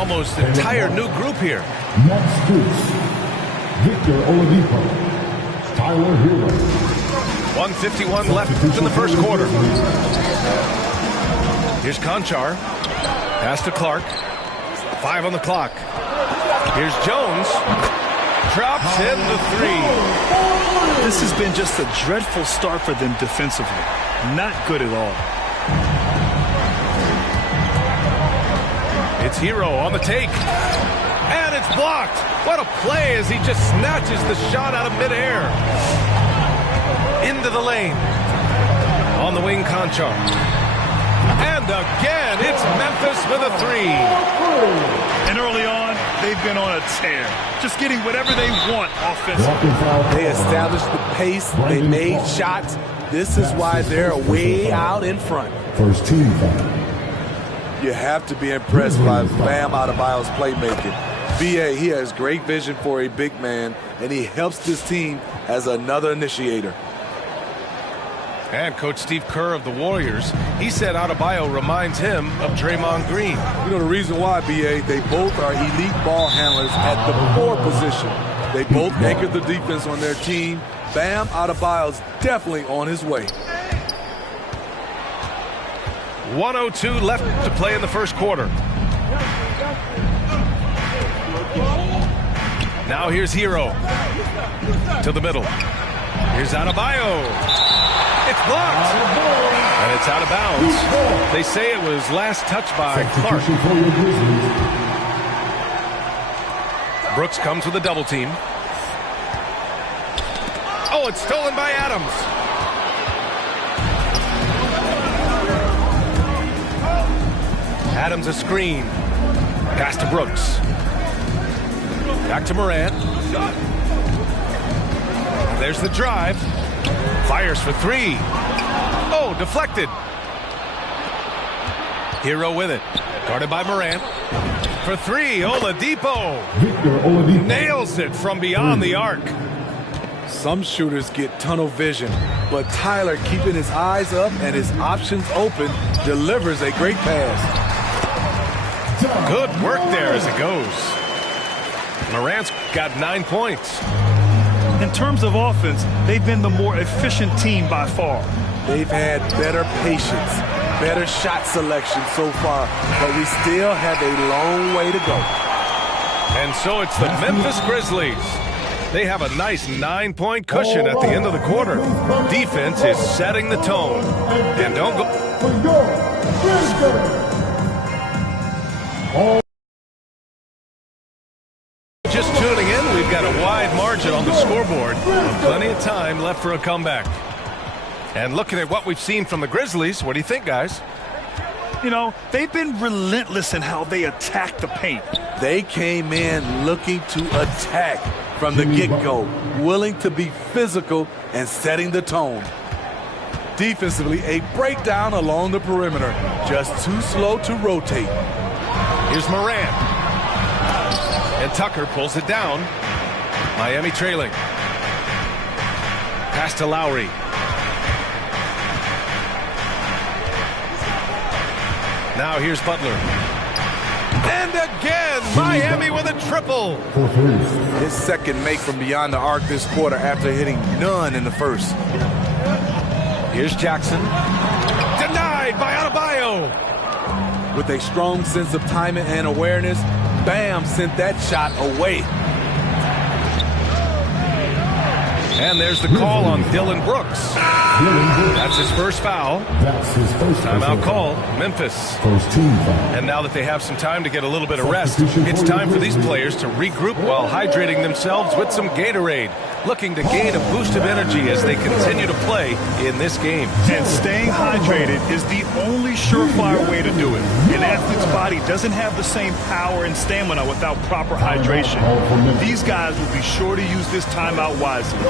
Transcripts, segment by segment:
almost entire new group here. Max Strus, Victor Oladipo, Tyler Hero. 1:51 left in the first quarter. Here's Konchar. Pass to Clark. 5 on the clock. Here's Jones. Drops in the 3. This has been just a dreadful start for them defensively. Not good at all. It's Hero on the take. And it's blocked. What a play as he just snatches the shot out of midair. Into the lane. On the wing, Konchar. And again, it's Memphis with a 3. And early on, they've been on a tear. Just getting whatever they want offensively. They established the pace. They made shots. This is why they're way out in front. First team foul. You have to be impressed by Bam Adebayo's playmaking. B.A., he has great vision for a big man, and he helps this team as another initiator. And Coach Steve Kerr of the Warriors, he said Adebayo reminds him of Draymond Green. You know the reason why, B.A., they both are elite ball handlers at the 4 position. They both anchor the defense on their team. Bam Adebayo's definitely on his way. 1:02 left to play in the first quarter. Now here's Hero. To the middle. Here's Adebayo. It's blocked. And it's out of bounds. They say it was last touched by Clark. Brooks comes with a double team. Oh, it's stolen by Adams. Adams a screen. Pass to Brooks. Back to Morant. There's the drive. Fires for 3. Oh, deflected. Hero with it. Guarded by Morant. For 3, Oladipo. Victor Oladipo Nails it from beyond the arc. Some shooters get tunnel vision, but Tyler, keeping his eyes up and his options open, delivers a great pass. Good work there as it goes. Morant's got 9 points. In terms of offense, they've been the more efficient team by far. They've had better patience, better shot selection so far, but we still have a long way to go. And so it's the Memphis Grizzlies. They have a nice 9-point cushion at the end of the quarter. Defense is setting the tone. And don't go... Just tuning in, we've got a wide margin on the scoreboard. Plenty of time left for a comeback. And looking at what we've seen from the Grizzlies, what do you think, guys? You know, they've been relentless in how they attack the paint. They came in looking to attack from the get-go, willing to be physical and setting the tone. Defensively, a breakdown along the perimeter, just too slow to rotate. Here's Morant. And Tucker pulls it down. Miami trailing. Pass to Lowry. Now here's Butler. And again, Miami with a triple. His second make from beyond the arc this quarter after hitting none in the first. Here's Jackson. Denied by Adebayo. With a strong sense of timing and awareness, Bam sent that shot away. And there's the call on Dillon Brooks. That's his first foul. Timeout called. Memphis. First team foul. And now that they have some time to get a little bit of rest, it's time for these players to regroup while hydrating themselves with some Gatorade, looking to gain a boost of energy as they continue to play in this game. And staying hydrated is the only surefire way to do it. An athlete's body doesn't have the same power and stamina without proper hydration. These guys will be sure to use this timeout wisely.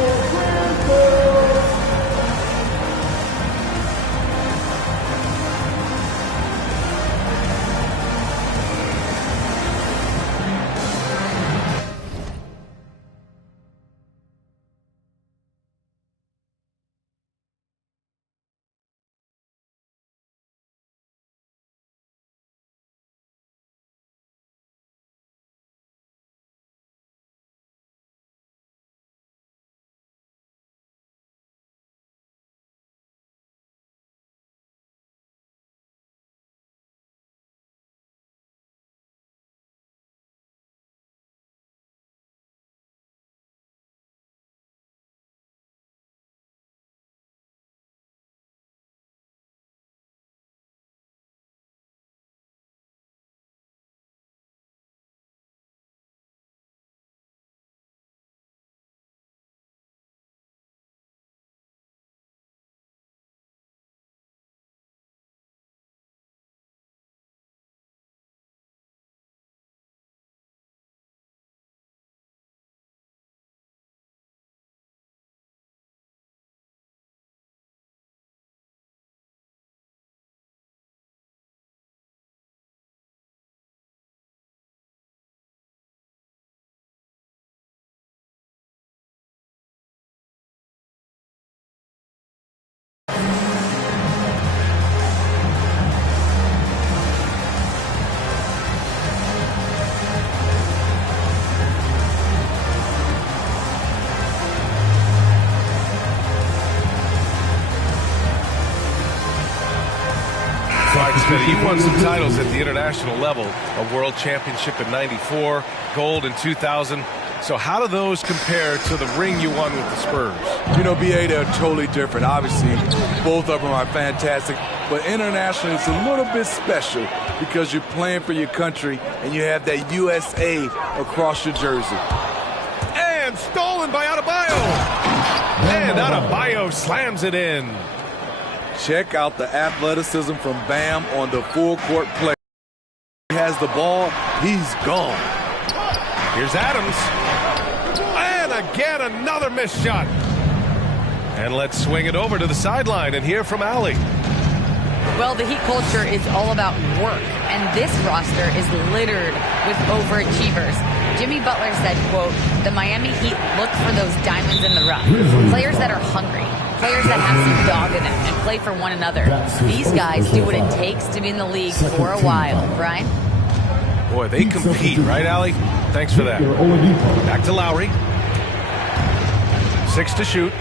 won some titles at the international level, a world championship in '94, gold in 2000. So how do those compare to the ring you won with the Spurs? You know, BA, they're totally different. Obviously, both of them are fantastic. But internationally, it's a little bit special because you're playing for your country and you have that USA across your jersey. And stolen by Adebayo. And Adebayo slams it in. Check out the athleticism from Bam on the full court play. He has the ball, he's gone. Here's Adams. And again, another missed shot. And let's swing it over to the sideline and hear from Allie. Well, the Heat culture is all about work, and this roster is littered with overachievers. Jimmy Butler said, quote, the Miami Heat look for those diamonds in the rough. Players that are hungry, players that have some dog in them and play for one another. These guys do what it takes to be in the league for a while. Brian? Boy, they compete, right, Allie? Thanks for that. Back to Lowry. 6 to shoot.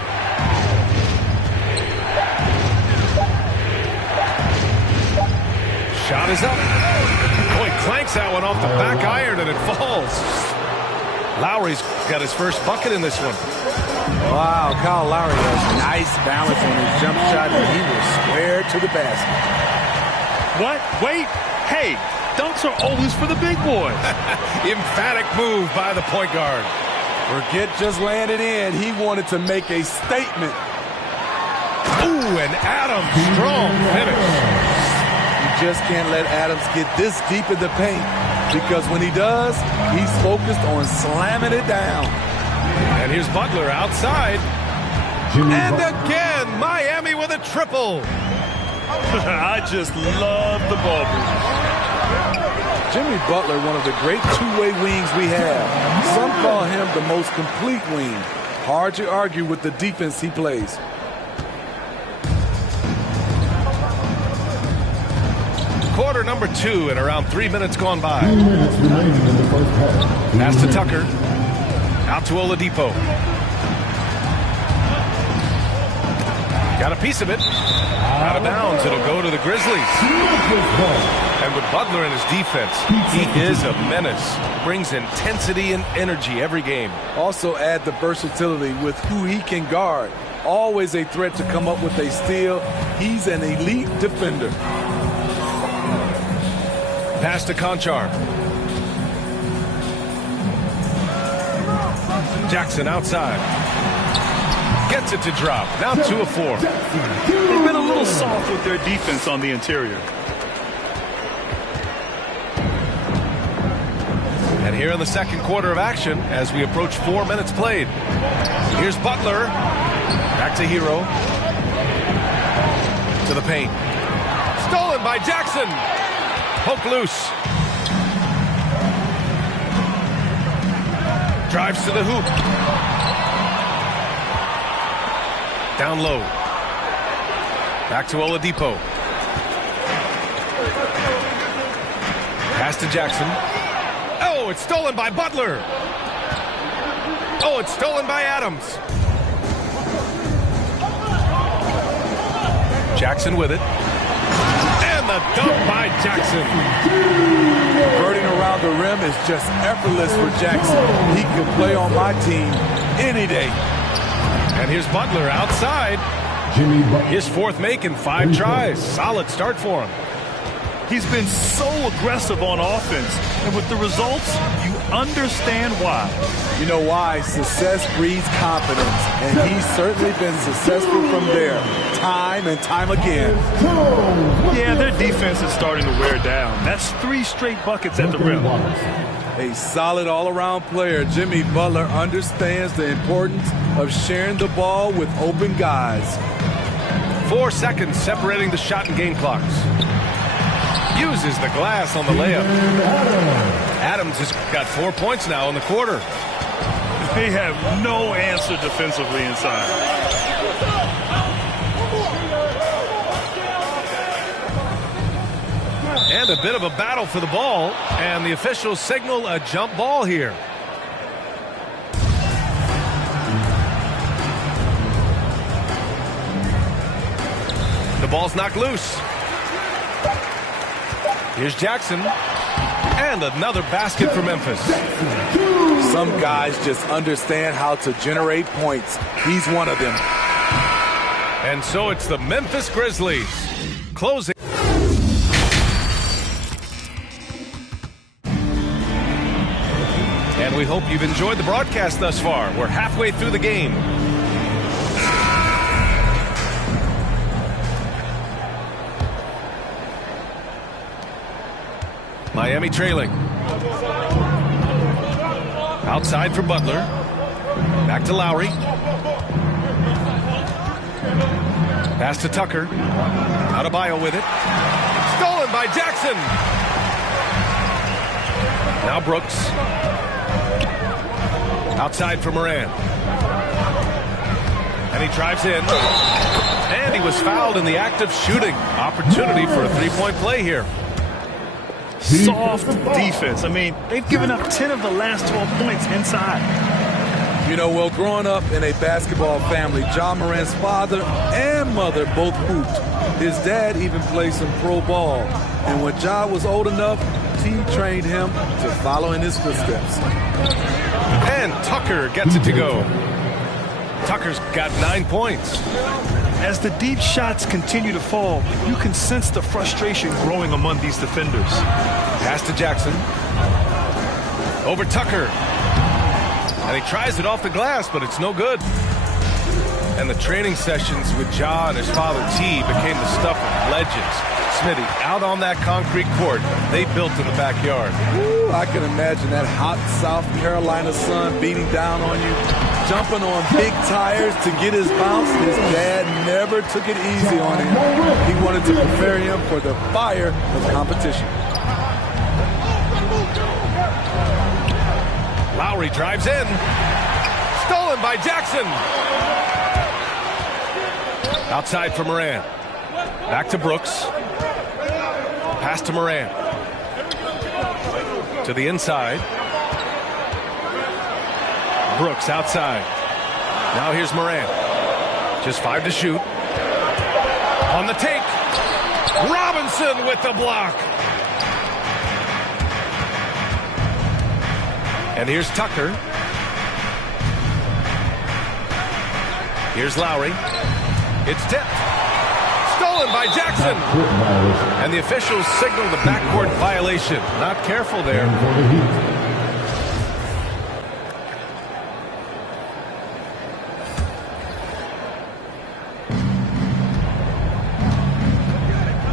Shot is up. Boy, clanks that one off the back iron and it falls. Lowry's got his first bucket in this one. Wow, Kyle Lowry has nice balance on his jump shot and he will square to the basket. What? Wait. Hey, dunks are always for the big boys. Emphatic move by the point guard. Forget just landed in. He wanted to make a statement. Ooh, and Adams, strong finish. You just can't let Adams get this deep in the paint because when he does, he's focused on slamming it down. And here's Butler outside. And again, Miami with a triple. I just love the ball movement. Jimmy Butler, one of the great two-way wings we have. Some call him the most complete wing. Hard to argue with the defense he plays. Quarter number 2 and around 3 minutes gone by. 2 minutes remaining in the first half. Pass to Tucker. Out to Oladipo. Got a piece of it. Out of bounds. It'll go to the Grizzlies. And with Butler in his defense, he is a menace. Brings intensity and energy every game. Also add the versatility with who he can guard. Always a threat to come up with a steal. He's an elite defender. Pass to Conchar. Jackson outside. Gets it to drop. Now 2 of 4. They've been a little soft with their defense on the interior. And here in the second quarter of action as we approach 4 minutes played. Here's Butler. Back to Hero. To the paint. Stolen by Jackson. Poke loose. Drives to the hoop. Down low. Back to Oladipo. Pass to Jackson. Oh, it's stolen by Butler. Oh, it's stolen by Adams. Jackson with it. And the dunk by Jackson. Converting around the rim is just effortless for Jackson. He can play on my team any day. And here's Butler outside. Jimmy Butler. His 4th make in 5 tries. Solid start for him. He's been so aggressive on offense, and with the results, you understand why. You know why? Success breeds confidence, and he's certainly been successful from there, time and time again. Yeah, their defense is starting to wear down. That's 3 straight buckets at the rim. A solid all-around player, Jimmy Butler understands the importance of sharing the ball with open guys. 4 seconds separating the shot and game clocks. Uses the glass on the layup. Adams has got 4 points now in the quarter. They have no answer defensively inside. And a bit of a battle for the ball, and the officials signal a jump ball here. The ball's knocked loose. Here's Jackson. And another basket for Memphis. Some guys just understand how to generate points. He's one of them. And so it's the Memphis Grizzlies closing. And we hope you've enjoyed the broadcast thus far. We're halfway through the game. Miami trailing. Outside for Butler. Back to Lowry. Pass to Tucker. Adebayo with it. Stolen by Jackson. Now Brooks. Outside for Moran. And he drives in. And he was fouled in the act of shooting. Opportunity for a three-point play here. Soft defense. I mean, they've given up 10 of the last 12 points inside. You know, well, growing up in a basketball family, Ja Morant's father and mother both hooped. His dad even played some pro ball. And when Ja was old enough, he trained him to follow in his footsteps. And Tucker gets it to go. Tucker's got 9 points. As the deep shots continue to fall, you can sense the frustration growing among these defenders. Pass to Jackson. Over Tucker. And he tries it off the glass, but it's no good. And the training sessions with Ja and his father T became the stuff of legends. Smitty, out on that concrete court they built in the backyard. Ooh, I can imagine that hot South Carolina sun beating down on you, jumping on big tires to get his bounce. His dad never took it easy on him. He wanted to prepare him for the fire of competition. Lowry drives in. Stolen by Jackson. Outside for Moran. Back to Brooks. Pass to Moran. To the inside. Brooks outside. Now here's Moran. Just 5 to shoot. On the take. Robinson with the block. And here's Tucker. Here's Lowry. It's tipped. Stolen by Jackson. And the officials signal the backcourt violation. Not careful there.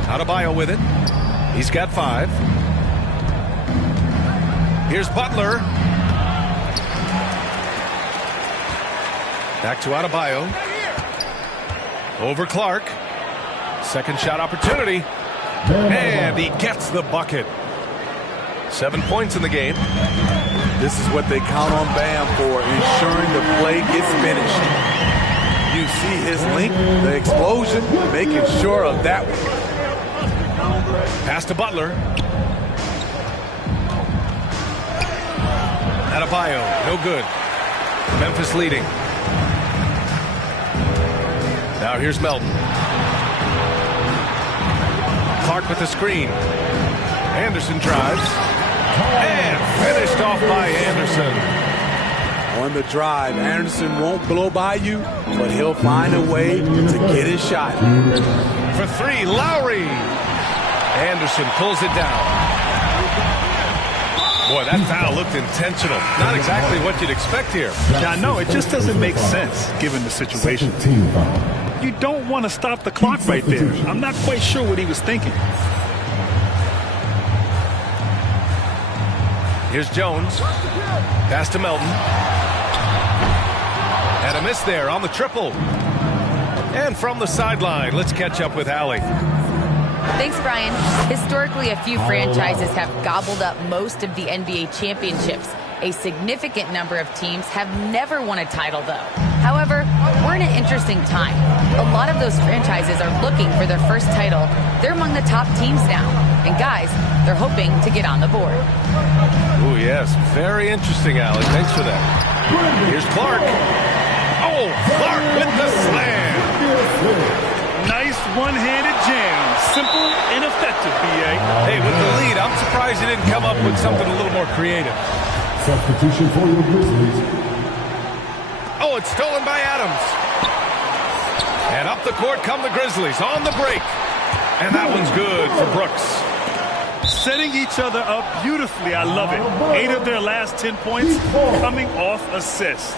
Adebayo with it. He's got 5. Here's Butler. Back to Adebayo. Over Clark. Second shot opportunity. And he gets the bucket. 7 points in the game. This is what they count on Bam for, ensuring the play gets finished. You see his link, the explosion, making sure of that one. Pass to Butler. Adebayo, no good. Memphis leading. Now here's Melton. Clark with the screen. Anderson drives. And finished off by Anderson. On the drive, Anderson won't blow by you, but he'll find a way to get his shot. For 3, Lowry. Anderson pulls it down. Boy, that foul looked intentional. Not exactly what you'd expect here. Yeah, I know. It just doesn't make sense given the situation. You don't want to stop the clock right there. I'm not quite sure what he was thinking. Here's Jones. Pass to Melton. And a miss there on the triple. And from the sideline, let's catch up with Allie. Thanks, Brian. Historically, a few franchises have gobbled up most of the NBA championships. A significant number of teams have never won a title, though. However, we're in an interesting time. A lot of those franchises are looking for their first title. They're among the top teams now. And guys, they're hoping to get on the board. Oh, yes. Very interesting, Allie. Thanks for that. Here's Clark. Oh, Clark with the slam. Nice one-handed jam. Simple and effective, B.A. Hey, with the lead, I'm surprised he didn't come up with something a little more creative. Substitution for your Grizzlies. Oh, it's stolen by Adams. And up the court come the Grizzlies on the break. And that one's good for Brooks. Setting each other up beautifully. I love it. 8 of their last 10 points coming off assists.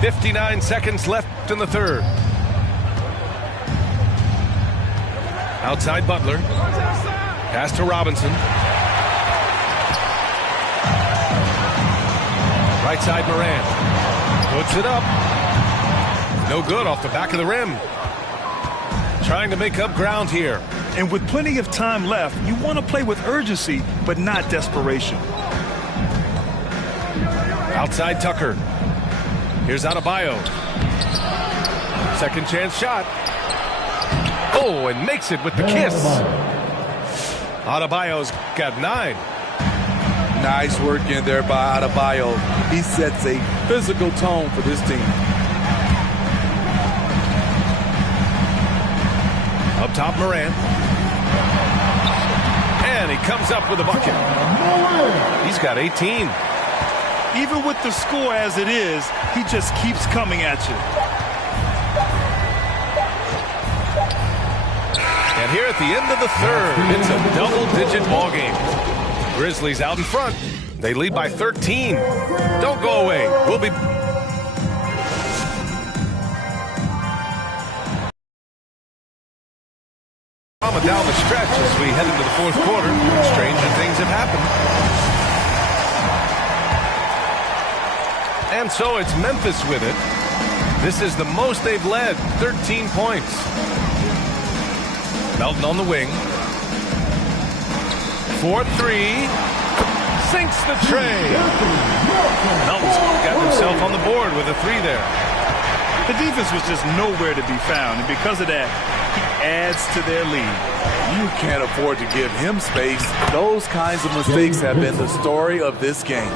59 seconds left in the third. Outside Butler. Pass to Robinson. Right side Morant. Puts it up. No good off the back of the rim. Trying to make up ground here. And with plenty of time left, you want to play with urgency, but not desperation. Outside Tucker. Here's Adebayo. Second chance shot. Oh, and makes it with the kiss. Adebayo's got 9. Nice work in there by Adebayo. He sets a physical tone for this team. Up top, Morant. And he comes up with a bucket. He's got 18. Even with the score as it is, he just keeps coming at you. And here at the end of the third, it's a double-digit ball game. Grizzlies out in front. They lead by 13. Don't go away. We'll be... down the stretch as we head into the fourth quarter. Stranger things have happened. And so it's Memphis with it. This is the most they've led, 13 points. Melton on the wing. 4-3. Sinks the tray. Melton's got himself on the board with a 3 there. The defense was just nowhere to be found, and because of that, he adds to their lead. You can't afford to give him space. Those kinds of mistakes have been the story of this game.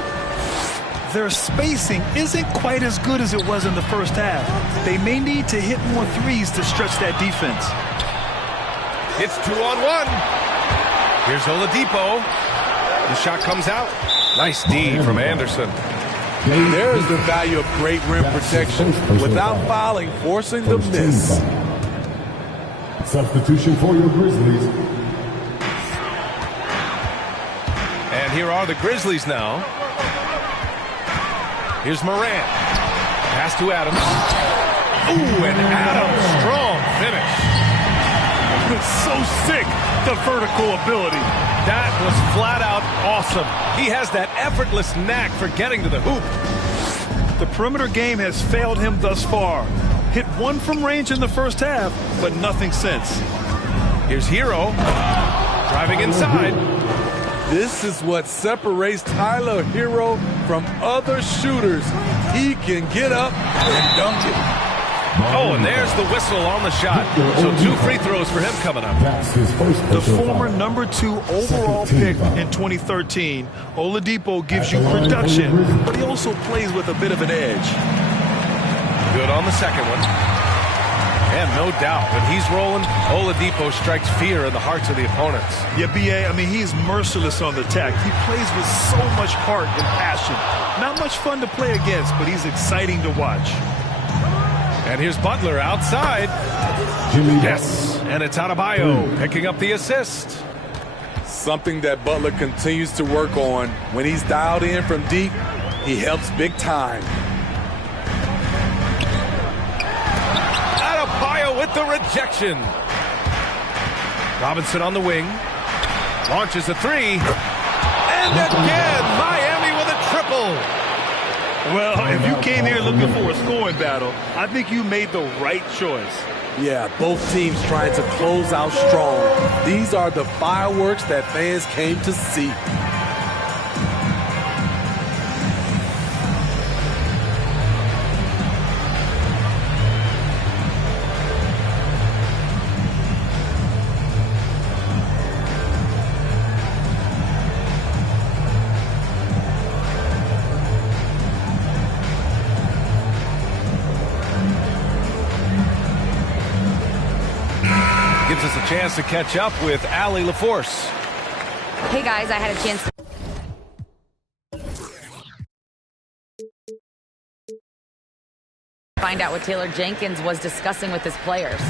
Their spacing isn't quite as good as it was in the first half. They may need to hit more threes to stretch that defense. It's 2-on-1. Here's Oladipo. The shot comes out. Nice D from Anderson. There is the value of great rim protection without fouling, forcing the miss. Substitution for your Grizzlies. And here are the Grizzlies now. Here's Morant. Pass to Adams. Ooh, and Adams, strong finish. It's so sick, the vertical ability. That was flat out awesome. He has that effortless knack for getting to the hoop. The perimeter game has failed him thus far. Hit 1 from range in the first half, but nothing since. Here's Hero. Driving inside. This is what separates Tyler Hero from other shooters. He can get up and dunk it. Oh, and there's the whistle on the shot. So 2 free throws for him coming up. That's his first The personal former foul. number 2 overall pick in 2013, Oladipo gives you production, but he also plays with a bit of an edge. Good on the second one. And no doubt, when he's rolling, Oladipo strikes fear in the hearts of the opponents. Yeah, B.A., I mean, he is merciless on the attack. He plays with so much heart and passion. Not much fun to play against, but he's exciting to watch. And here's Butler outside. Yes, and it's Adebayo picking up the assist. Something that Butler continues to work on. When he's dialed in from deep, he helps big time. Adebayo with the rejection. Robinson on the wing. Launches a 3. And again, Miami with a triple. Well, if you came here looking for a scoring battle, I think you made the right choice. Yeah, both teams trying to close out strong. These are the fireworks that fans came to see. chance to catch up with Allie LaForce. Hey guys, I had a chance to find out what Taylor Jenkins was discussing with his players.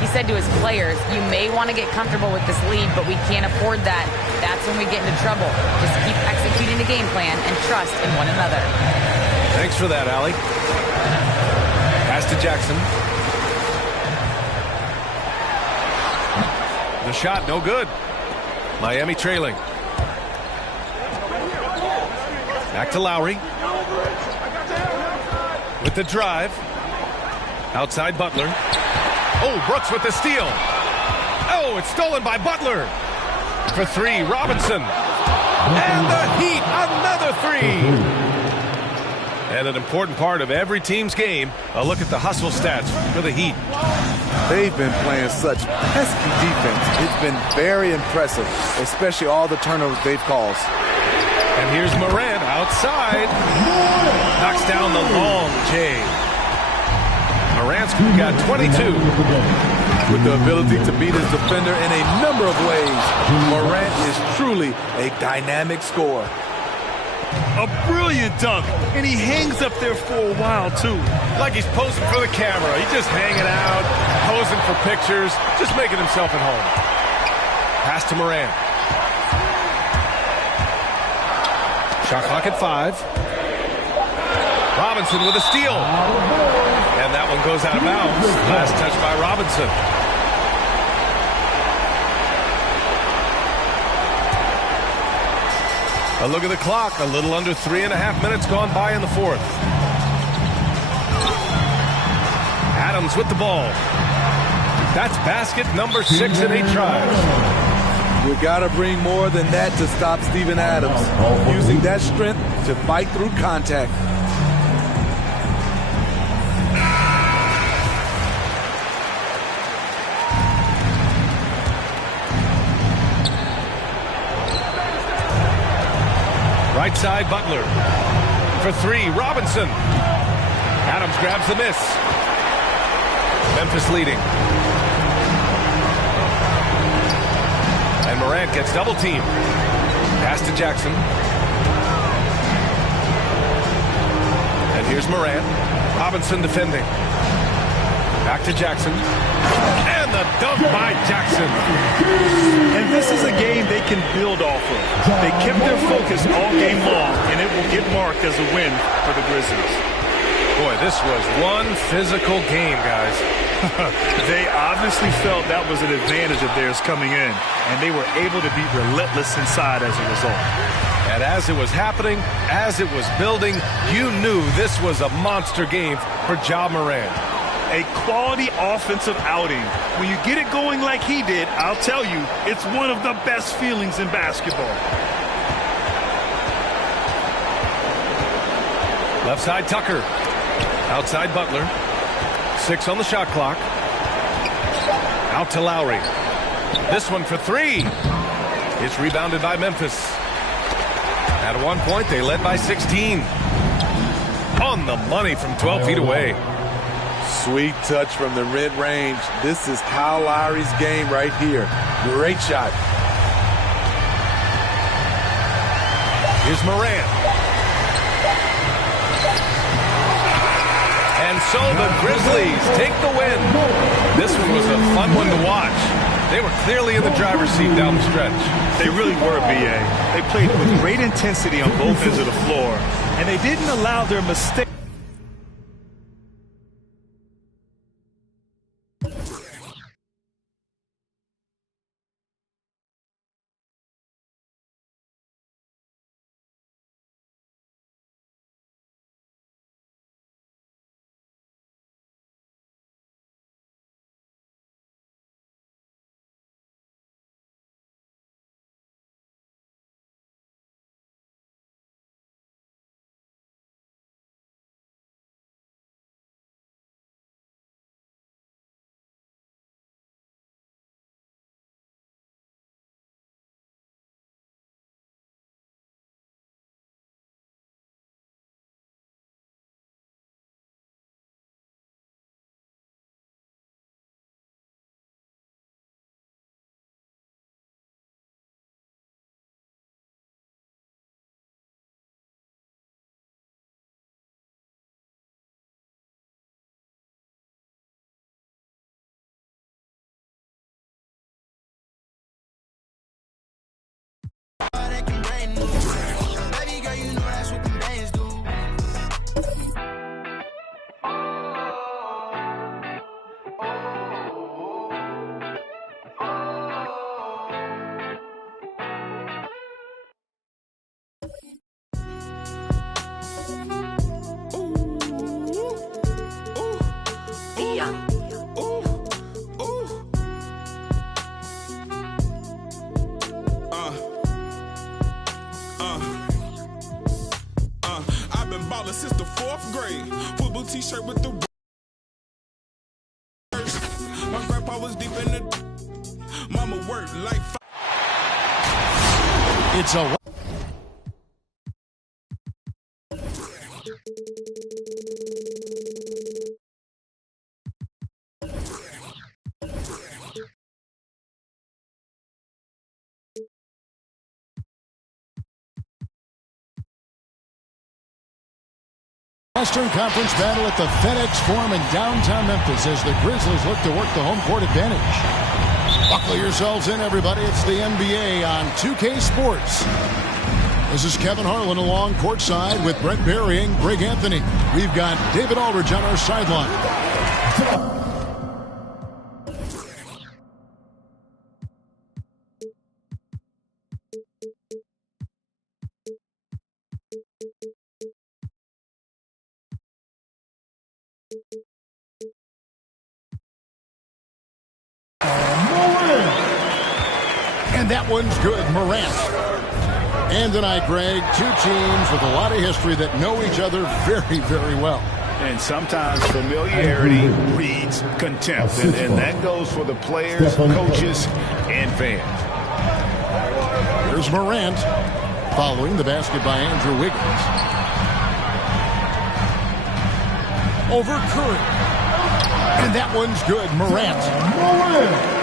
He said to his players, you may want to get comfortable with this lead, but we can't afford that. That's when we get into trouble. Just keep executing the game plan and trust in one another. Thanks for that, Allie. Pass to Jackson. The shot, no good. Miami trailing. Back to Lowry. With the drive. Outside Butler. Oh, Brooks with the steal. Oh, it's stolen by Butler. For three, Robinson. And the Heat, another three. And an important part of every team's game, a look at the hustle stats for the Heat. They've been playing such pesky defense. It's been very impressive, especially all the turnovers they've caused. And here's Morant outside. Knocks down the long J. Morant's got 22. With the ability to beat his defender in a number of ways, Morant is truly a dynamic scorer. A brilliant dunk, and he hangs up there for a while, too. Like he's posing for the camera. He's just hanging out, posing for pictures, just making himself at home. Pass to Morant. Shot clock at 5. Robinson with a steal. And that one goes out of bounds. Last touch by Robinson. A look at the clock. A little under 3.5 minutes gone by in the fourth. Adams with the ball. That's basket number 6 in 8 tries. We got to bring more than that to stop Steven Adams. Using that strength to fight through contact. Right side, Butler. For three, Robinson. Adams grabs the miss. Memphis leading. And Morant gets double teamed. Pass to Jackson. And here's Morant. Robinson defending. Back to Jackson. And the dunk by Jackson. And this is a game they can build off of. They kept their focus all game long, and it will get marked as a win for the Grizzlies. Boy, this was one physical game, guys. They obviously felt that was an advantage of theirs coming in, and they were able to be relentless inside as a result. And as it was happening, as it was building, you knew this was a monster game for Ja Morant. A quality offensive outing. When you get it going like he did, I'll tell you, it's one of the best feelings in basketball. Left side, Tucker. Outside, Butler. 6 on the shot clock. Out to Lowry. This one for 3. It's rebounded by Memphis. At one point, they led by 16. On the money from 12 feet away. Sweet touch from the mid-range. This is Kyle Lowry's game right here. Great shot. Here's Morant. And so the Grizzlies take the win. This one was a fun one to watch. They were clearly in the driver's seat down the stretch. They really were, B.A. They played with great intensity on both ends of the floor, and they didn't allow their mistakes baller since the 4th grade. Football t-shirt with the my grandpa was deep in the mama worked like It's a Western Conference battle at the FedEx Forum in downtown Memphis as the Grizzlies look to work the home court advantage. Buckle yourselves in, everybody. It's the NBA on 2K Sports. This is Kevin Harlan along courtside with Brent Barry and Greg Anthony. We've got David Aldridge on our sideline. And that one's good, Morant. And tonight, Greg, two teams with a lot of history that know each other very, very well. And sometimes familiarity breeds contempt, and that goes for the players, coaches, and fans. Here's Morant following the basket by Andrew Wiggins. Over Curry. And that one's good, Morant.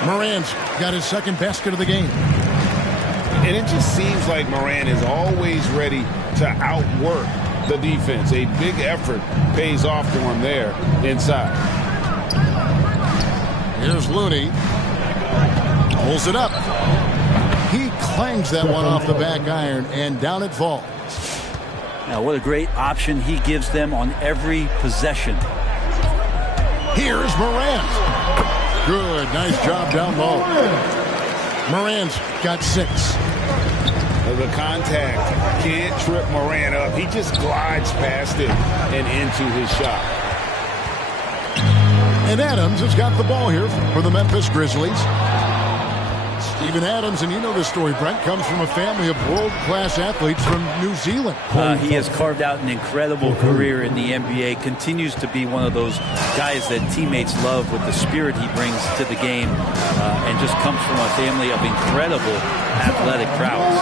Morant's got his second basket of the game. And it just seems like Morant is always ready to outwork the defense. A big effort pays off for him there inside. Here's Looney. Pulls it up. He clangs that one off the back iron, and down it falls. Now, what a great option he gives them on every possession. Here's Morant. Good. Nice job down low. Morant's got 6. The contact can't trip Morant up. He just glides past it and into his shot. And Adams has got the ball here for the Memphis Grizzlies. Steven Adams, and you know this story, Brent, comes from a family of world-class athletes from New Zealand. He has carved out an incredible career in the NBA, continues to be one of those guys that teammates love with the spirit he brings to the game, and just comes from a family of incredible athletic prowess.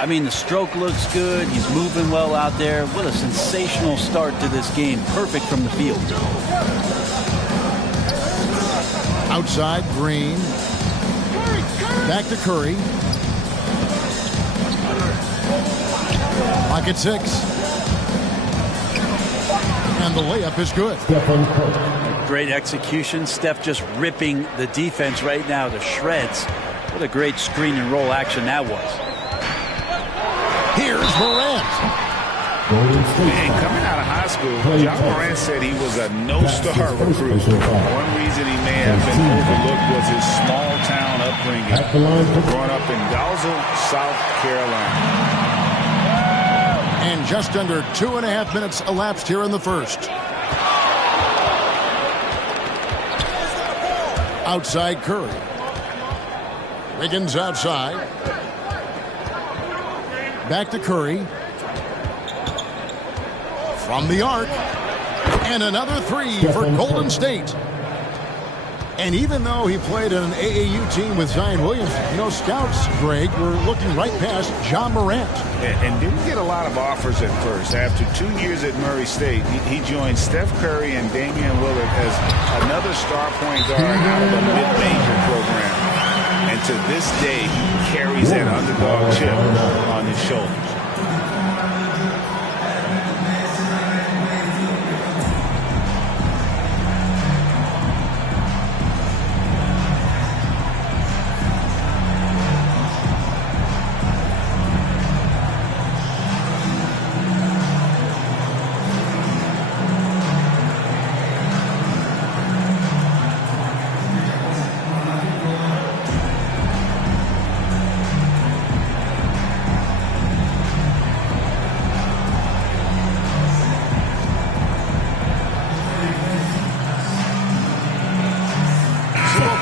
I mean, the stroke looks good. He's moving well out there. What a sensational start to this game. Perfect from the field. Outside, Green. Back to Curry. Pocket 6. And the layup is good. Great execution. Steph just ripping the defense right now to shreds. What a great screen and roll action that was. Here's Morant. And coming out of high school, John Morant said he was a no-star recruit. One reason he may have been overlooked was his small-town upbringing, growing up in Gaza, South Carolina. And just under 2.5 minutes elapsed here in the first. Outside Curry. Wiggins outside. Back to Curry. From the arc. And another 3 for Golden State. And even though he played in an AAU team with Zion Williams, you know, scouts, Greg, were looking right past John Morant. And didn't get a lot of offers at first. After 2 years at Murray State, he joined Steph Curry and Damian Lillard as another star point guard out of the mid-major program. And to this day, he carries that underdog chip on his shoulders.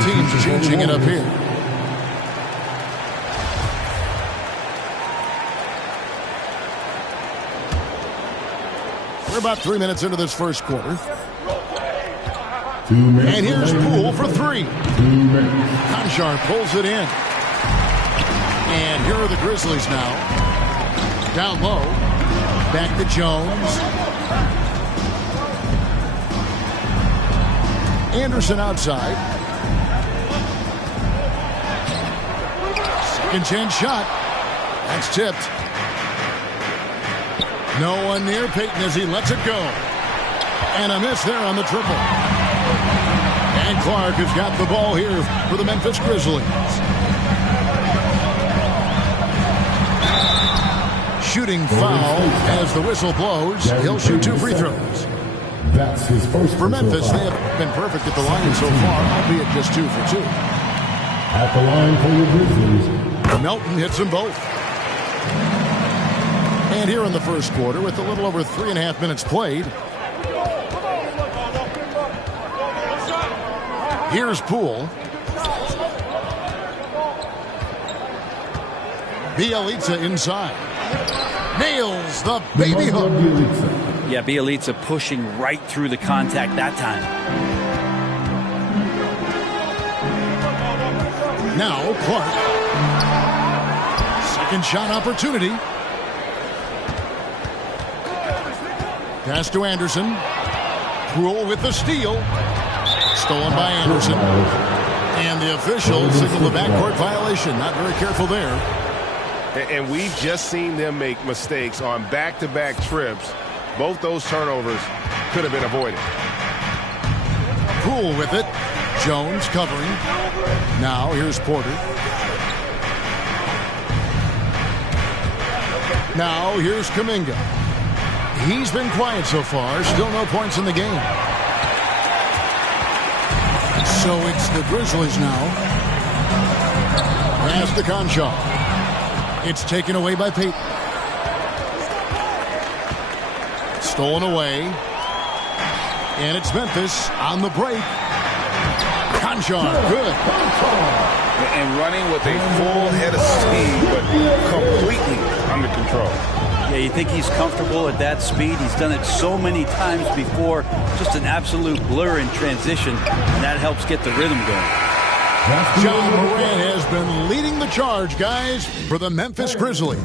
Teams changing it up here. We're about 3 minutes into this first quarter. 2 minutes. And here's remaining. Poole for 3. 2 minutes. Conchar pulls it in. And here are the Grizzlies now. Down low. Back to Jones. Anderson outside. Second chance shot. That's tipped. No one near Payton as he lets it go. And a miss there on the triple. And Clark has got the ball here for the Memphis Grizzlies. Shooting foul as the whistle blows. He'll shoot 2 free throws. That's his first For Memphis, they foul. have been perfect at the line so far, albeit just 2 for 2. At the line for your Grizzlies. Melton hits them both. And here in the first quarter, with a little over 3.5 minutes played, here's Poole. Bielitsa inside. Nails the baby hook. Yeah, Bielitsa pushing right through the contact that time. Now Clark. Second shot opportunity. Pass to Anderson. Poole with the steal. Stolen by Anderson. And the official signaled the backcourt violation. Not very careful there. And we've just seen them make mistakes on back-to-back trips. Both those turnovers could have been avoided. Poole with it. Jones covering. Now here's Porter. Now here's Kuminga. He's been quiet so far. Still no points in the game. So it's the Grizzlies now. Pass to Conchar. It's taken away by Payton. Stolen away. And it's Memphis on the break. Conchar, good. And running with a full head of steam, but completely under control. Yeah, you think he's comfortable at that speed. He's done it so many times before. Just an absolute blur in transition, and that helps get the rhythm going. John Moran has been leading the charge, guys, for the Memphis Grizzlies.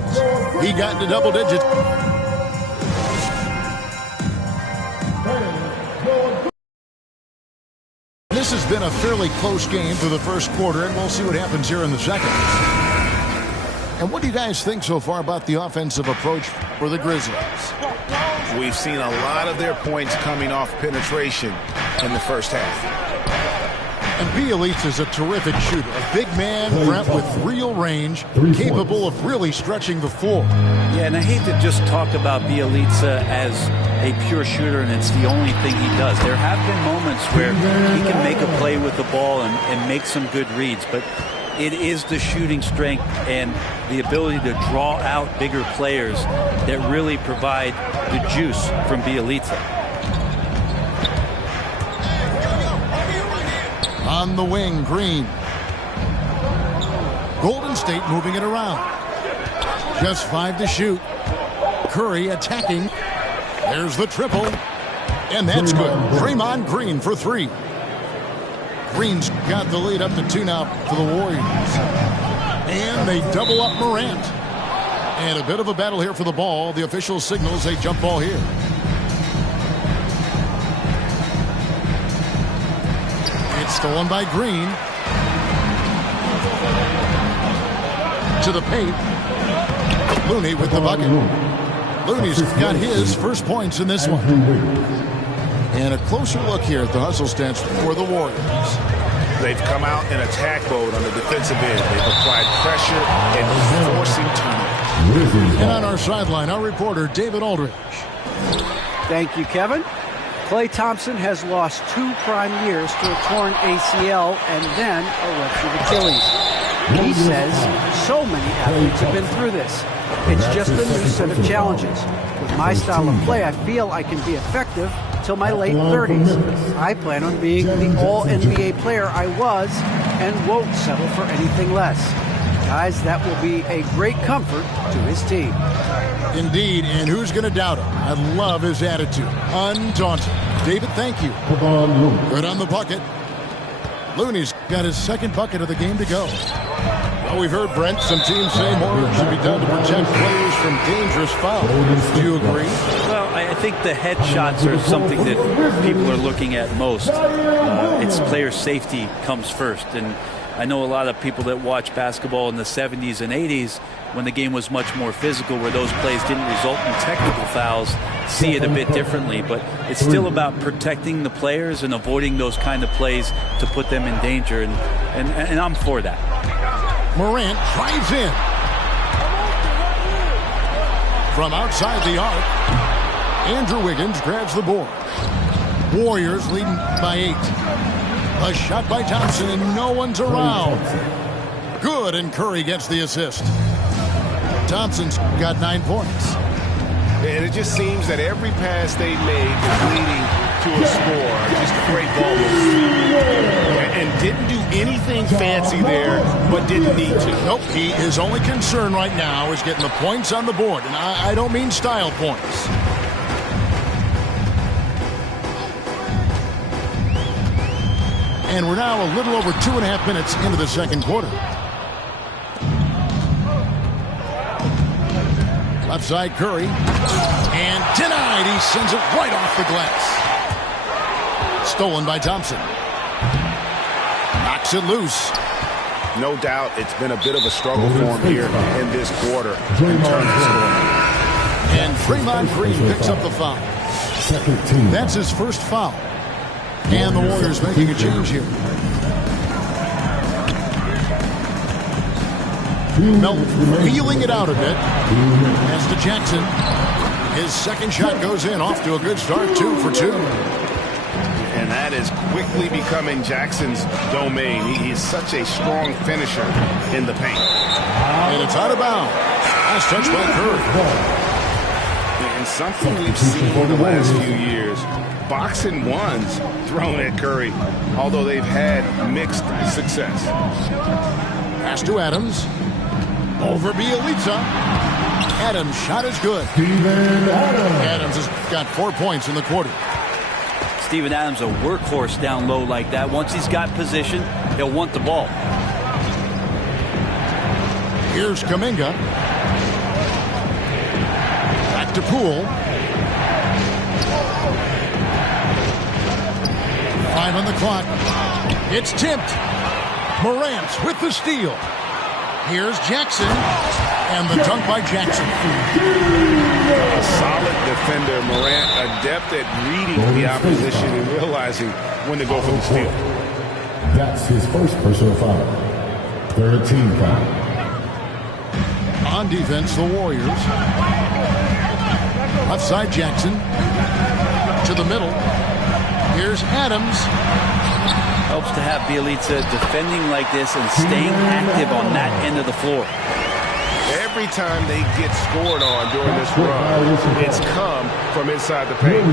He got into double digits. This has been a fairly close game for the first quarter, and we'll see what happens here in the second. And what do you guys think so far about the offensive approach for the Grizzlies? We've seen a lot of their points coming off penetration in the first half. And Bielitsa is a terrific shooter. A big man, Brent, with real range, capable of really stretching the floor. Yeah, and I hate to just talk about Bielitsa as a pure shooter and it's the only thing he does. There have been moments where he can make a play with the ball and make some good reads, but it is the shooting strength and the ability to draw out bigger players that really provide the juice from Bielitsa. On the wing, Green. Golden State moving it around. Just 5 to shoot. Curry attacking. There's the triple. And that's good. Draymond Green for 3. Green's got the lead up to 2 now for the Warriors. And they double up Morant. And a bit of a battle here for the ball. The official signals a jump ball here. It's stolen by Green. To the paint. Looney with the bucket. Looney's got his first points in this one. And a closer look here at the hustle stats for the Warriors. They've come out in attack mode on the defensive end. They've applied pressure and forcing turnovers. And on our sideline, our reporter, David Aldridge. Thank you, Kevin. Klay Thompson has lost 2 prime years to a torn ACL and then a ruptured Achilles. He says so many athletes have been through this. It's just a new set of challenges. With my style of play, I feel I can be effective till my late 30s. I plan on being the all-NBA player I was and won't settle for anything less. Guys, that will be a great comfort to his team. Indeed, and who's going to doubt him? I love his attitude. Undaunted. David, thank you. Good on the bucket. Looney's got his second bucket of the game to go. Well, we've heard, Brent, some teams say more should be done to protect players from dangerous fouls. Do you agree? Well, I think the head shots are something that people are looking at most. It's player safety comes first. And I know a lot of people that watch basketball in the 70s and 80s when the game was much more physical, where those plays didn't result in technical fouls, see it a bit differently. But it's still about protecting the players and avoiding those kind of plays to put them in danger. And I'm for that. Morant drives in. From outside the arc, Andrew Wiggins grabs the board. Warriors leading by 8. A shot by Thompson, and no one's around. Good, and Curry gets the assist. Thompson's got 9 points. And it just seems that every pass they made is leading to a score. Just a great ball move. And didn't do anything fancy there, but didn't need to. Nope, his only concern right now is getting the points on the board. And I don't mean style points. And we're now a little over 2.5 minutes into the second quarter. Left side, Curry. And denied. He sends it right off the glass. Stolen by Thompson. Knocks it loose. No doubt it's been a bit of a struggle for him here in this quarter in terms of scoring. And Draymond Green picks up the foul. That's his first foul. And the Warriors making a change here. Melton feeling it out a bit. As to Jackson. His second shot goes in, off to a good start, 2 for 2. And that is quickly becoming Jackson's domain. He's such a strong finisher in the paint. And it's out of bounds. Last touch by Curry. And something we've seen in the last few years, boxing ones thrown at Curry, although they've had mixed success. Pass to Adams. Over Bielitsa. Adams' shot is good. Adams has got 4 points in the quarter. Steven Adams, a workhorse down low like that. Once he's got position, he'll want the ball. Here's Kuminga. Back to Poole. 5 on the clock. It's tipped. Morant with the steal. Here's Jackson. And the dunk by Jackson. A solid defender. Morant adept at reading the opposition and realizing when to go for the steal. That's his first personal foul. Third team foul. On defense, the Warriors. Left side, Jackson. To the middle. Here's Adams. Helps to have Bielitsa defending like this and staying active on that end of the floor. Every time they get scored on during this run, it's come from inside the paint.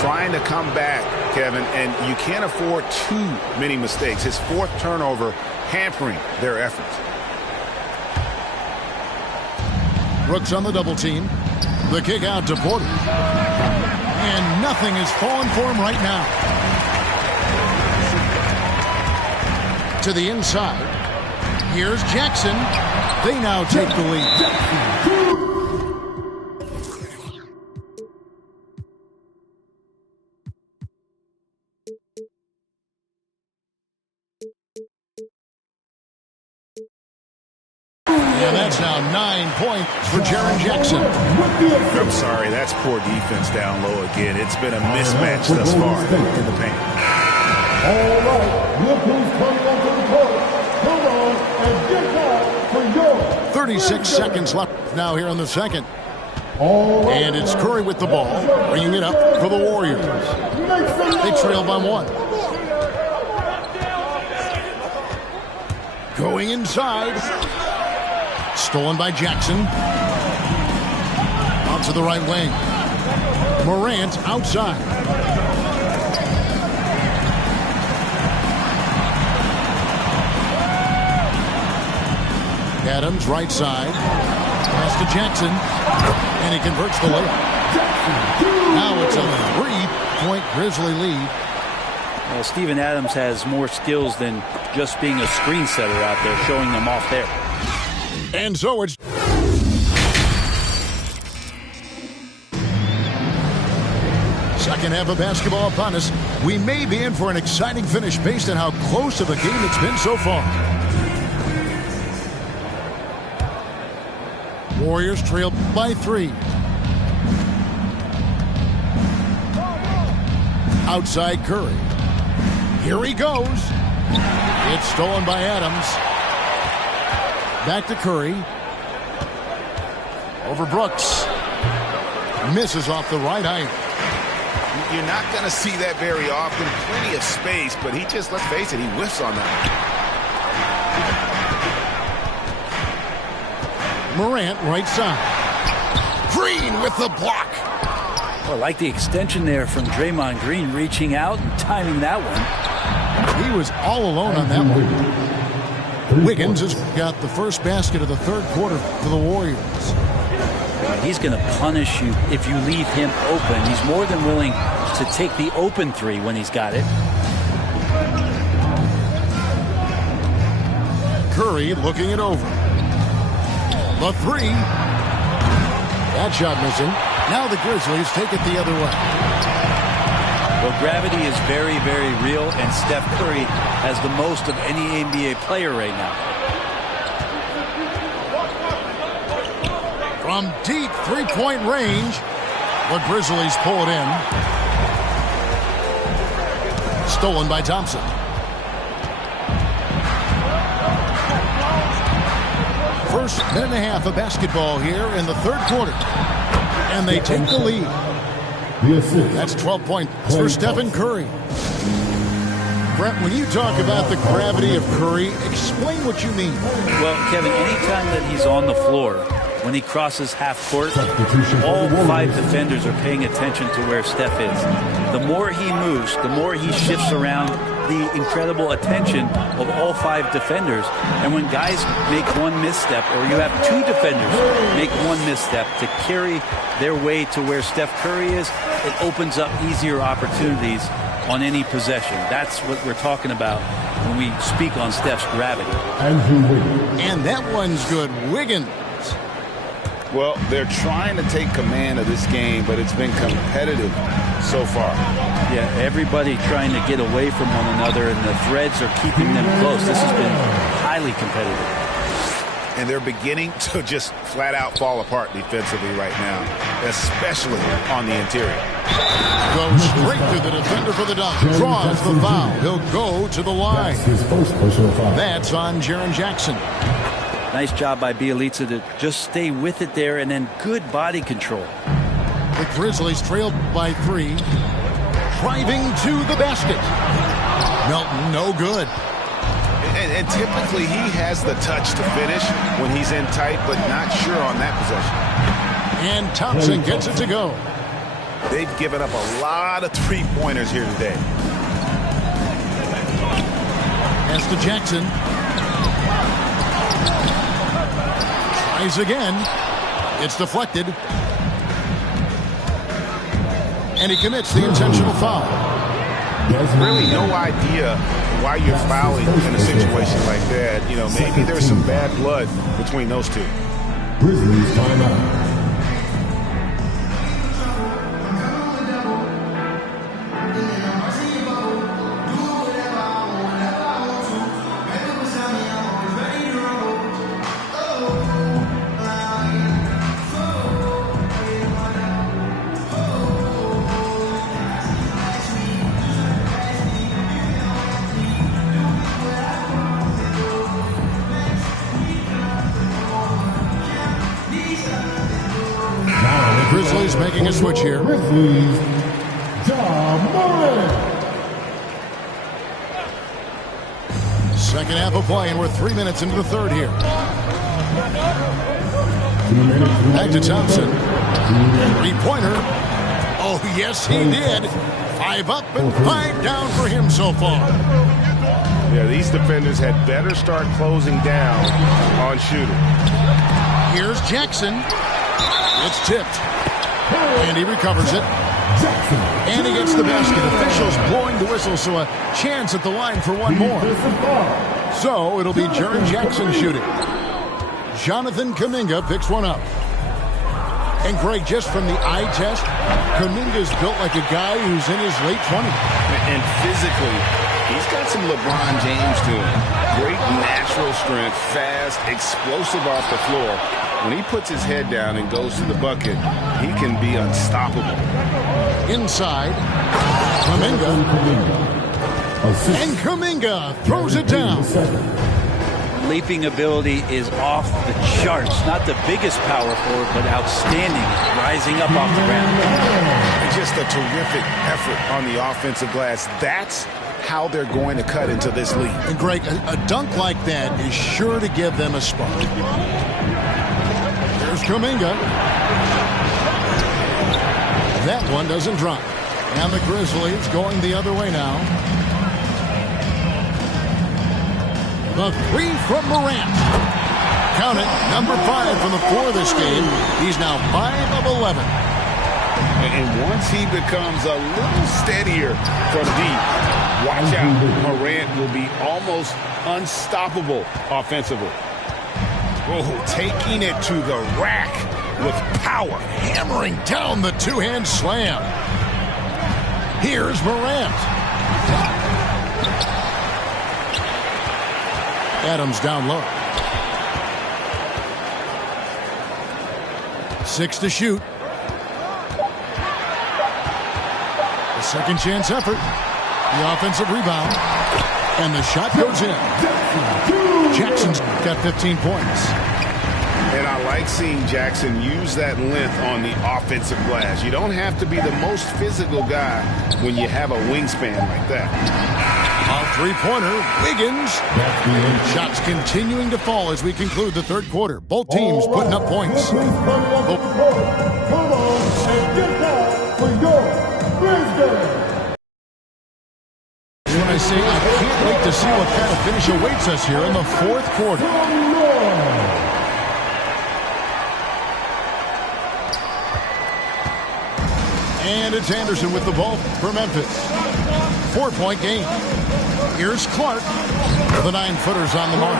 Trying to come back, Kevin, and you can't afford too many mistakes. His 4th turnover hampering their efforts. Brooks on the double team. The kick out to Porter. And nothing is falling for him right now. To the inside. Here's Jackson. They now take the lead. And that's now 9 points for Jaren Jackson. I'm sorry, that's poor defense down low again. It's been a mismatch thus far in the paint. All right, look who's coming up to the court. Come on and get out for your 36 seconds left now here in the second. And it's Curry with the ball, bringing it up for the Warriors. They trail by 1. Going inside. Stolen by Jackson. Out to the right wing. Morant outside. Adams right side. Pass to Jackson. And he converts the layup. Now it's a 3-point Grizzly lead. Well, Steven Adams has more skills than just being a screen setter out there, showing them off there. And so it's... Second half of basketball upon us. We may be in for an exciting finish based on how close of a game it's been so far. Warriors trail by 3. Outside Curry. Here he goes. It's stolen by Adams. Back to Curry. Over Brooks. Misses off the right eye. You're not going to see that very often. Plenty of space, but he just, let's face it, he whiffs on that. Morant, right side. Green with the block. Well, I like the extension there from Draymond Green, reaching out and timing that one. He was all alone on that one. Wiggins has got the first basket of the third quarter for the Warriors. He's going to punish you if you leave him open. He's more than willing to take the open three when he's got it. Curry looking it over. The 3. That shot missing. Now the Grizzlies take it the other way. Well, gravity is very, very real, and Steph Curry has the most of any NBA player right now. From deep three-point range, the Grizzlies pull it in. Stolen by Thompson. First minute and a half of basketball here in the third quarter. And they take the lead. That's 12 points for Stephen Curry. Brett, when you talk about the gravity of Curry, explain what you mean. Well, Kevin, anytime that he's on the floor, when he crosses half court, all 5 defenders are paying attention to where Steph is. The more he moves, the more he shifts around, the incredible attention of all 5 defenders. And when guys make one misstep, or you have 2 defenders make one misstep to carry their way to where Steph Curry is, it opens up easier opportunities on any possession. That's what we're talking about when we speak on Steph's gravity. And that one's good. Wiggins. Well, they're trying to take command of this game, but it's been competitive so far. Yeah, everybody trying to get away from one another, and the threads are keeping them close. This has been highly competitive. And they're beginning to just flat out fall apart defensively right now, especially on the interior. Goes straight to the defender for the dunk. Draws the foul. He'll go to the line. That's on Jaren Jackson. Nice job by Bjelica to just stay with it there, and then good body control. The Grizzlies trailed by 3. Driving to the basket. Melton, no good. And typically he has the touch to finish when he's in tight, but not sure on that possession. And Thompson gets it to go. They've given up a lot of three-pointers here today. Pass to Jackson. Tries again. It's deflected. And he commits the intentional foul. There's really no idea why you're fouling in a situation like that. You know, maybe there's some bad blood between those two. Grizzlies timeout. Grizzlies making a switch here. Grizzlies, Ja Morant. Second half of play, and we're 3 minutes into the third here. Back to Thompson. Three-pointer. Oh, yes, he did. 5 up and 5 down for him so far. Yeah, these defenders had better start closing down on shooting. Here's Jackson. It's tipped. And he recovers it. And he gets the basket. Officials blowing the whistle, so a chance at the line for one more. So it'll be Jaren Jackson shooting. Jonathan Kuminga picks one up. And Greg, just from the eye test, Kuminga's built like a guy who's in his late 20s. And physically, he's got some LeBron James to him. Great natural strength, fast, explosive off the floor. When he puts his head down and goes to the bucket, he can be unstoppable. Inside, Kuminga. And Kuminga throws it down. Leaping ability is off the charts. Not the biggest power forward, but outstanding, rising up off the ground. Just a terrific effort on the offensive glass. That's how they're going to cut into this lead. And Greg, a dunk like that is sure to give them a spark. There's Kuminga. That one doesn't drop. And the Grizzlies going the other way now. The three from Morant. Count it, number 5 from the floor this game. He's now 5 of 11. And once he becomes a little steadier from deep, watch out. Morant will be almost unstoppable offensively. Oh, taking it to the rack with power. Hammering down the two-hand slam. Here's Morant. Adams down low. 6 to shoot. The second chance effort. The offensive rebound. And the shot goes in. Jackson's got 15 points. And I like seeing Jackson use that length on the offensive glass. You don't have to be the most physical guy when you have a wingspan like that. A three-pointer, Wiggins. Shots continuing to fall as we conclude the third quarter. Both teams putting up points. Come on and get down for your Grizzlies. When I say I can't wait to see what kind of finish awaits us here in the fourth quarter. And it's Anderson with the ball for Memphis. 4-point game. Here's Clark. The 9-footers on the mark.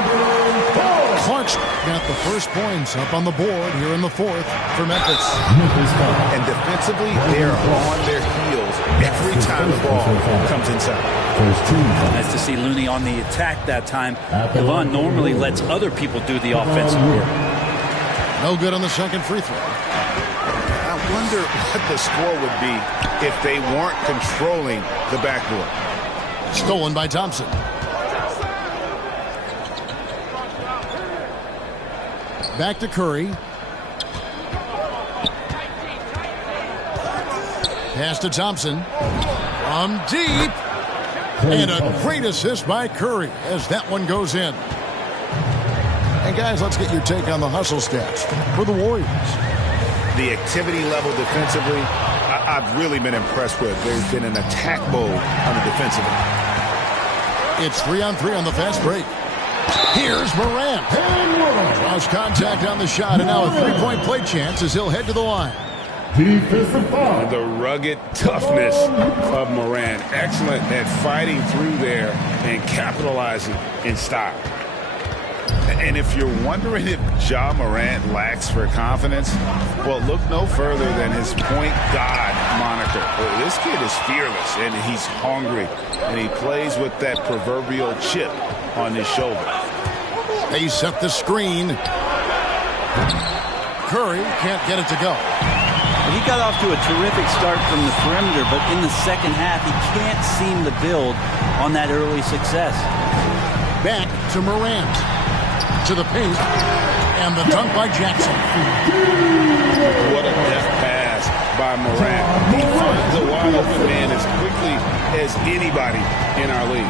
Clark's got the first points up on the board here in the fourth for Memphis. And defensively, they're on their heels every time the ball comes inside. Nice to see Looney on the attack that time. Devon normally lets other people do the offensive work. No good on the second free throw. I wonder what the score would be if they weren't controlling the backboard. Stolen by Thompson. Back to Curry. Pass to Thompson. From deep. And a great assist by Curry as that one goes in. And guys, let's get your take on the hustle stats for the Warriors. The activity level defensively, I've really been impressed with. There's been an attack mode on the defensive end. It's 3-on-3 on the fast break. Here's Morant. Draws contact on the shot, and now a three-point play chance as he'll head to the line. The rugged toughness of Morant. Excellent at fighting through there and capitalizing in style. And if you're wondering if Ja Morant lacks for confidence, well, look no further than his point guard moniker. This kid is fearless, and he's hungry, and he plays with that proverbial chip on his shoulder. They set the screen. Curry can't get it to go. He got off to a terrific start from the perimeter, but in the second half, he can't seem to build on that early success. Back to Morant. To the paint, and the dunk by Jackson. What a deft pass by Morant. He finds a wide open man as quickly as anybody in our league.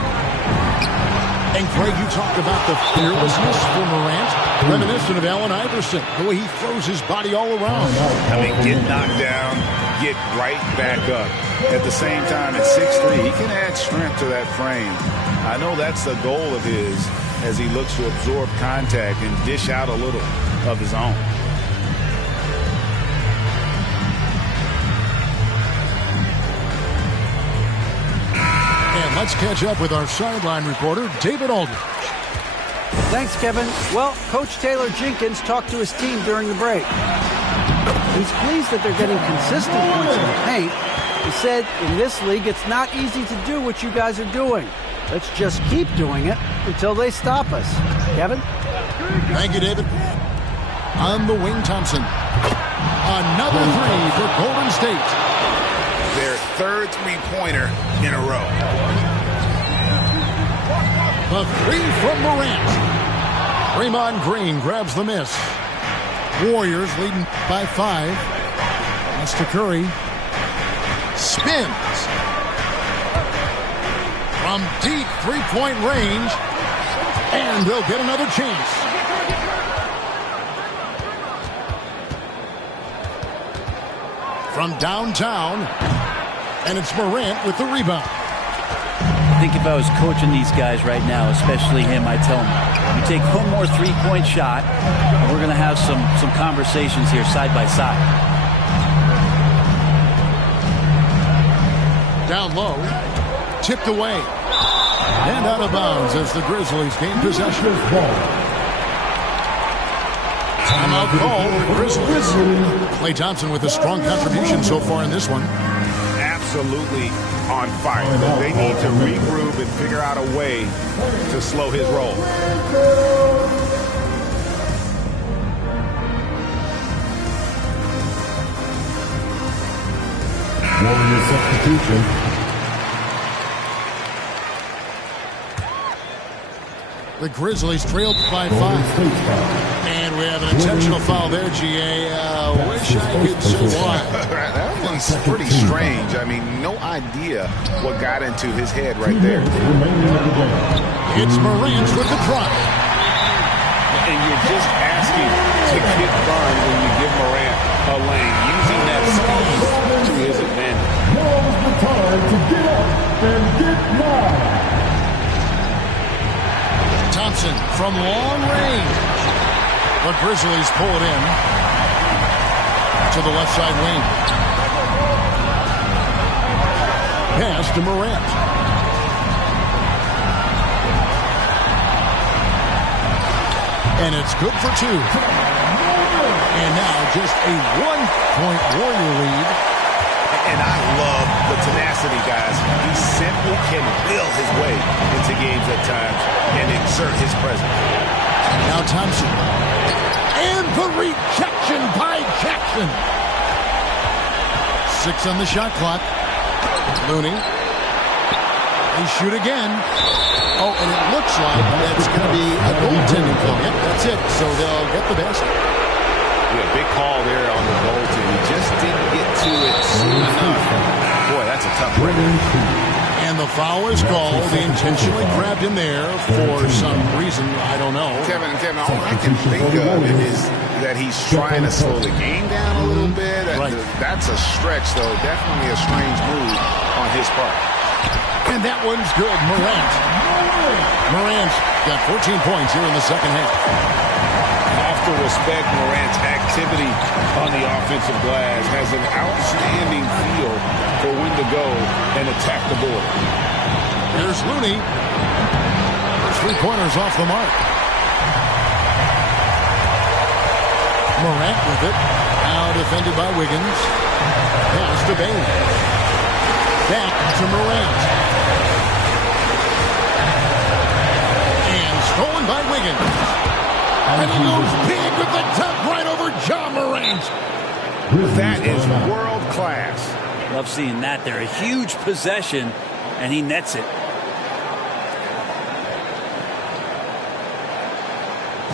And Greg, you talk about the fearlessness for Morant, reminiscent of Allen Iverson, the way he throws his body all around. I mean, get knocked down, get right back up. At the same time, at 6'3", he can add strength to that frame. I know that's the goal of his, as he looks to absorb contact and dish out a little. of his own. And let's catch up with our sideline reporter, David Aldridge. Thanks, Kevin. Well, Coach Taylor Jenkins talked to his team during the break. He's pleased that they're getting consistent points in the paint. He said, in this league, it's not easy to do what you guys are doing. Let's just keep doing it until they stop us. Kevin? Thank you, David. On the wing, Thompson. Another three for Golden State. Their third three-pointer in a row. The three from Morant. Draymond Green grabs the miss. Warriors leading by 5. That's to Curry. Spins. From deep three-point range. And they'll get another chance. From downtown. And it's Morant with the rebound. I think if I was coaching these guys right now, especially him, I'd tell him, you take one more three-point shot, and we're going to have some conversations here side by side. Down low, tipped away, and out of bounds as the Grizzlies gain possession. Timeout call for the Grizzlies. Klay Thompson with a strong contribution so far in this one. Absolutely on fire. They need to regroup and figure out a way to slow his roll. Warrior substitution. The Grizzlies trailed by 5. And we have an intentional foul there, G.A. Wish I could say why. That one's pretty strange. I mean, no idea what got into his head right there. It's Morant with the drop. And you're just asking to get burned when you give Morant a lane, using that speed to his advantage. Now's the time to get up and get live. Thompson from long range. The Grizzlies pull it in to the left side wing. Pass to Morant. And it's good for 2. And now just a 1-point Warrior lead. And I love the tenacity, guys. He simply can will his way into games at times and exert his presence. Now Thompson. And the rejection by Jackson. 6 on the shot clock. Looney. They shoot again. Oh, and it looks like that's going to be a goaltending call. Yep, that's it. So they'll get the basket. Yeah, big call there on the goaltending. He just didn't get to it soon enough. Boy, that's a tough break. And the foul is called. They intentionally grabbed him there for some reason. I don't know. Kevin, all I can think of is that he's trying to slow the game down a little bit. Right. That's a stretch, though. Definitely a strange move on his part. And that one's good. Morant's got 14 points here in the second half. Have to respect Morant's activity on the offensive glass. Has an outstanding feel for when to go and attack the board. There's Looney. First 3-pointers off the mark. Morant with it. Now defended by Wiggins. Pass to Bailey. Back to Morant. And stolen by Wiggins. And he goes big with the dunk right over Ja Morant. That is world class. Love seeing that there. A huge possession, and he nets it.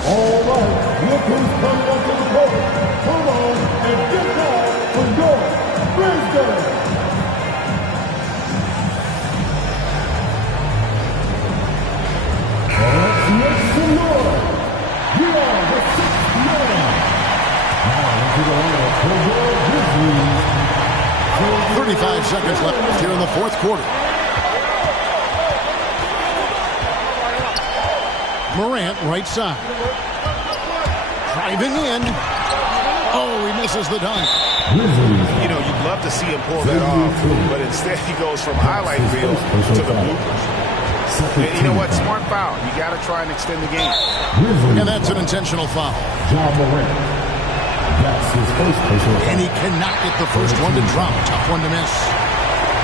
All right, look who's coming up to the court. Come on and get down for your Grizzlies. Next to Lord, we are the 6th man. Now into the lineup for your Grizzlies. 35 seconds left here in the fourth quarter. Morant, right side. Driving in. Oh, he misses the dunk. You know, you'd love to see him pull that off, but instead he goes from highlight reel to the bloopers. You know what? Smart foul. You got to try and extend the game. And that's an intentional foul. And he cannot get the first one to drop. Tough one to miss.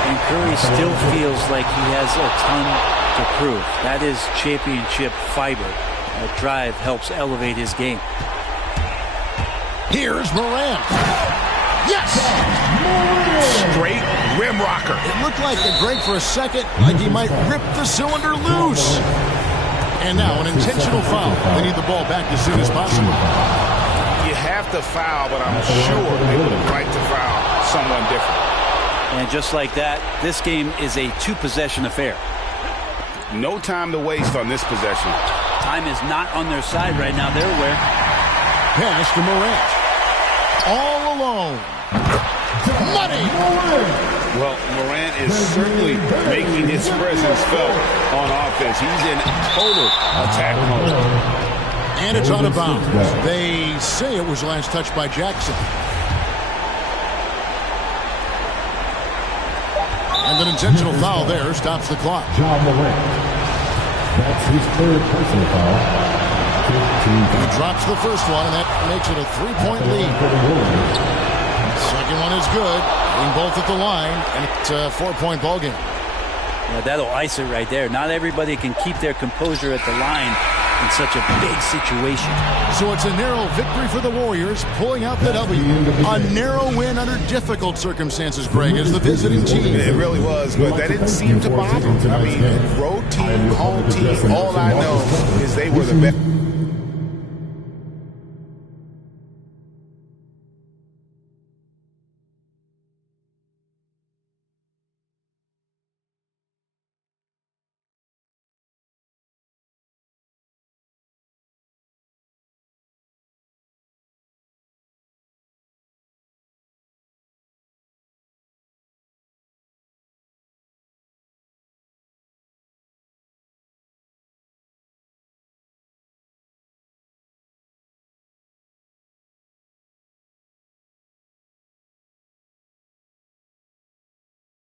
And Curry still feels like he has a ton to prove. That is championship fiber. That drive helps elevate his game. Here's Morant. Yes! Straight rim rocker. It looked like a break for a second, like he might rip the cylinder loose. And now an intentional foul. They need the ball back as soon as possible. You have to foul, but I'm sure they would have liked to foul someone different. And just like that, this game is a two-possession affair. No time to waste on this possession. Time is not on their side right now. They're aware. Pass to Morant. All alone. Money! Well, Morant is certainly making his presence felt on offense. He's in total attack mode. And it's out of bounds. They say it was last touched by Jackson. And an intentional foul there stops the clock. John Morant. That's his third personal foul. He drops the first one, and that makes it a 3-point lead. Second one is good. Being both at the line, and it's a 4-point ball game. Yeah, that'll ice it right there. Not everybody can keep their composure at the line in such a big situation. So it's a narrow victory for the Warriors, pulling out the W. A narrow win under difficult circumstances, Greg, as the visiting team. It really was, but that didn't seem to bother them. I mean, road team, home team, all I know is they were the best.